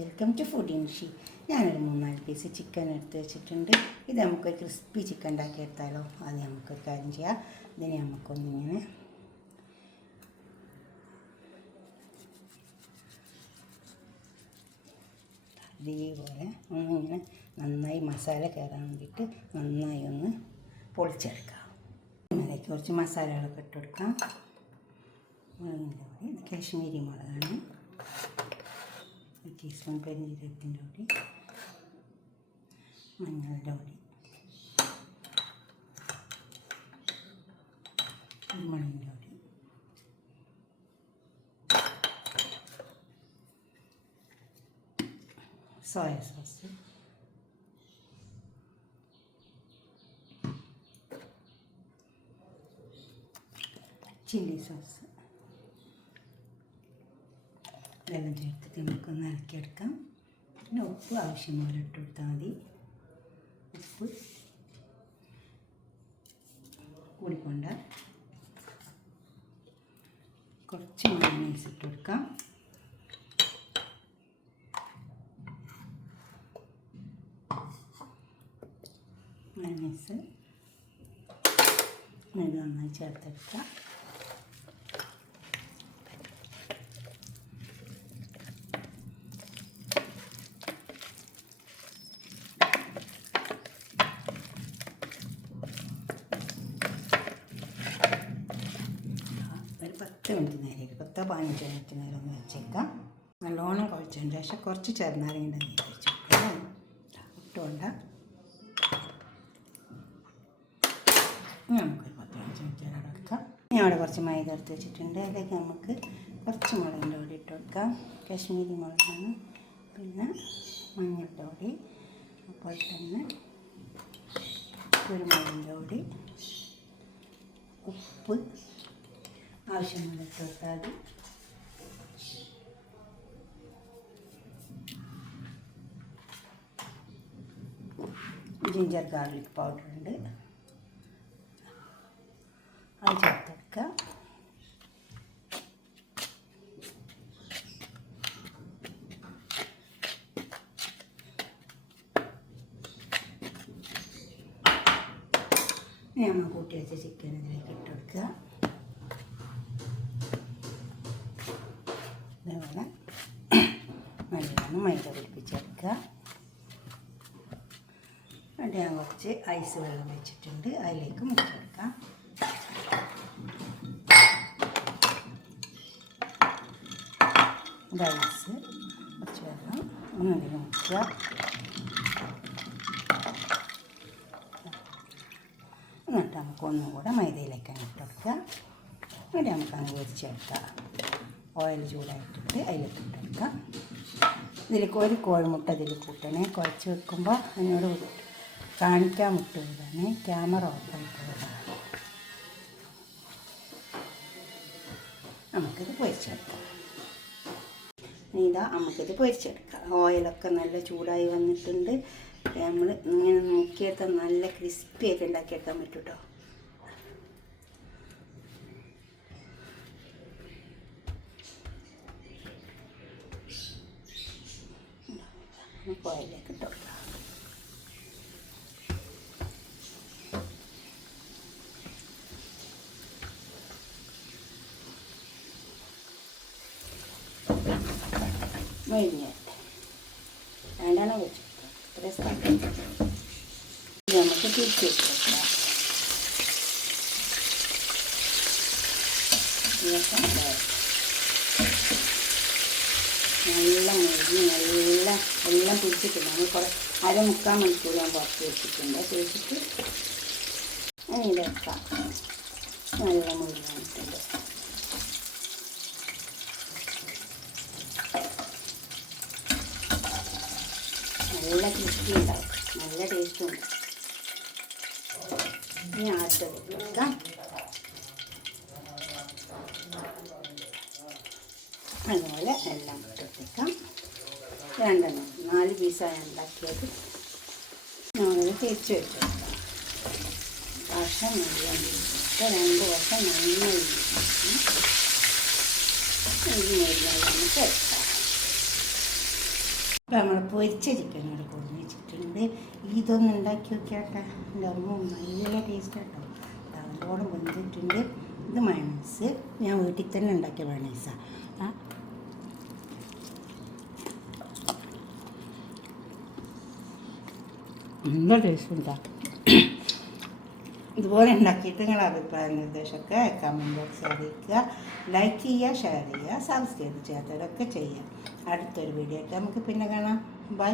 Welcome to food ഇൻഷി. ഞാനൊരു 3-4 piece chicken എടുത്ത് വെച്ചിട്ടുണ്ട്. ഇത് നമുക്കൊരു ക്രിസ്പി ചിക്കൻ ഉണ്ടാക്കിയെടുത്താലോ. അത് നമുക്കൊരു കാര്യം ചെയ്യാം. ഇതിനെ നമുക്കൊന്നിങ്ങനെ ഇതേപോലെ ഒന്നിങ്ങനെ നന്നായി മസാല കയറാൻ വേണ്ടിയിട്ട് നന്നായി ഒന്ന് പൊളിച്ചെടുക്കാം. അതിലേക്ക് കുറച്ച് മസാലകളൊക്കെ ഇട്ട് കൊടുക്കാം. മുളകിൻ്റെ പൊടി, ഇത് കാശ്മീരി മുളകാണ്. 1 ടീസ്പൂൺ പെരുംജീരകത്തിൻ്റെ പൊടി, മഞ്ഞളുടെ പൊടി, കുരുമുളകിൻ്റെ പൊടി, സോയ സോസ്, ചില്ലി സോസ്, ഇതെല്ലാം ചേർത്തിട്ട് നമുക്കൊന്ന് ഇളക്കിയെടുക്കാം. പിന്നെ ഉപ്പ് ആവശ്യം പോലെ ഇട്ട് കൊടുത്താൽ മതി. ഉപ്പ് കൂടിക്കൊണ്ട കുറച്ച് മയോണൈസ് ഇട്ട് കൊടുക്കാം. മയോണൈസ് ഇത് നന്നായി ചേർത്തെടുക്കാം. ഒരു 10 മിനിറ്റ് നേരം 10-15 മിനിറ്റ് നേരം ഒന്ന് വെച്ചേക്കാം. നല്ലോണം കുഴച്ചതിന് ശേഷം കുറച്ച് ചെറുനാരങ്ങയുടെ നീര് വെച്ച് കൊടുക്കാം. ഇട്ടുകൊണ്ട് നമുക്കൊരു 10-15 മിനിറ്റ് നേരം എടുക്കാം. ഞാൻ അവിടെ കുറച്ച് മൈദ എടുത്ത് വെച്ചിട്ടുണ്ട്. അതിലേക്ക് നമുക്ക് കുറച്ച് മുളകിൻ്റെ പൊടി ഇട്ട് കൊടുക്കാം. കാശ്മീരി മുളകാണ്. പിന്നെ മഞ്ഞളുടെ പൊടി, അപ്പോൾ തന്നെ കുരുമുളകിൻ്റെ പൊടി, ഉപ്പ് ആവശ്യമുള്ള ഇട്ട് കൊടുത്താൽ മതി. ജിഞ്ചർ ഗാർലിക് പൗഡർ ഉണ്ട്, അത് ചേർത്തെടുക്കുക. നമ്മൾ കൂട്ടി വെച്ച ചിക്കൻ ഇതിലേക്ക് ഇട്ട് കൊടുക്കുക. അതേപോലെ നല്ലോണം മൈദ പിടിപ്പിച്ചെടുക്കുക. എന്നിട്ട് ഞാൻ കുറച്ച് ഐസ് വെള്ളം വെച്ചിട്ടുണ്ട്, അതിലേക്ക് മുക്കിയെടുക്കാം. ഇത് ഐസ് കുറച്ച് വെള്ളം ഒന്നിലേക്ക് മുക്കുക. എന്നിട്ട് നമുക്ക് ഒന്നും കൂടെ മൈദയിലേക്ക് ഇട്ട് കൊടുക്കുക. എന്നിട്ട് നമുക്കങ്ങ് പൊരിച്ചെടുക്കാം. ഓയിൽ ചൂടായിട്ടിട്ട് അതിലേക്ക് ഇട്ടെടുക്കാം. ഇതിലേക്ക് ഒരു കോഴിമുട്ട ഇതിൽ കൂട്ടണേ. കുഴച്ച് വെക്കുമ്പോൾ അതിനോട് കാണിക്കാൻ വിട്ടുവിടാനേ. ക്യാമറ ഓഫായിട്ട് വിടാം. നമുക്കിത് പൊരിച്ചെടുക്കാം. നമുക്കിത് പൊരിച്ചെടുക്കാം. ഓയിലൊക്കെ നല്ല ചൂടായി വന്നിട്ടുണ്ട്. നമ്മൾ ഇങ്ങനെ നോക്കിയെടുത്താൽ നല്ല ക്രിസ്പി ആയിട്ട് ഉണ്ടാക്കിയെടുക്കാൻ പറ്റും കേട്ടോ. ഓയിലേക്ക് ഇട്ട് കൊടുക്കാം. മൊഴിഞ്ഞിട്ട് രണ്ടെണ്ണം വെച്ചു ഇത്രയും സ്ഥലം നമുക്ക് തിരിച്ച് വെച്ച് കൊടുക്കാം. നല്ല മുരിഞ്ഞ് എല്ലാം പിടിച്ചിട്ടുണ്ട്. നമ്മൾ കുറേ 3/4 മണിക്കൂർ ഞാൻ പുറത്ത് വെച്ചിട്ടുണ്ട്. തേച്ചിട്ട് ഇതെടുക്കാം. നല്ല മുരിഞ്ഞ് വന്നിട്ടുണ്ട്. നല്ല ക്രിസ്പി ഉണ്ടാവും, നല്ല ടേസ്റ്റും ഉണ്ട്. ഇനി ആദ്യത്തെ വെക്കാം. അതുപോലെ എല്ലാം ഇട്ടെടുക്കാം. 4 പീസാണ് ഉണ്ടാക്കിയത്. നമ്മളത് തിരിച്ച് വെച്ചെടുക്കാം. വർഷം നല്ല 2 വർഷം നന്നായി നമുക്ക് എടുക്കാം. ഇപ്പം നമ്മൾ പൊരിച്ച ചിക്കൻ ഇവിടെ കൊടുന്ന് വെച്ചിട്ടുണ്ട്. ഇതൊന്നും ഉണ്ടാക്കി നോക്കിയാട്ടെ, എൻ്റെ അമ്മ നല്ല ടേസ്റ്റ് കേട്ടോ. നല്ലോണം വെന്തിട്ടുണ്ട്. ഇത് മയണൈസ് ഞാൻ വീട്ടിൽ തന്നെ ഉണ്ടാക്കിയ മയണൈസാണ്. നല്ല ടേസ്റ്റ് ഉണ്ടാക്കും. ഇതുപോലെ ഉണ്ടാക്കിയിട്ട് നിങ്ങളുടെ അഭിപ്രായ നിർദ്ദേശമൊക്കെ കമൻറ്റ് ബോക്സിൽ അറിയിക്കുക. ലൈക്ക് ചെയ്യുക, ഷെയർ ചെയ്യുക, സബ്സ്ക്രൈബ് ചെയ്യാത്തവരൊക്കെ ചെയ്യുക. അടുത്തൊരു വീഡിയോ ആയിട്ട് നമുക്ക് പിന്നെ കാണാം. ബൈ.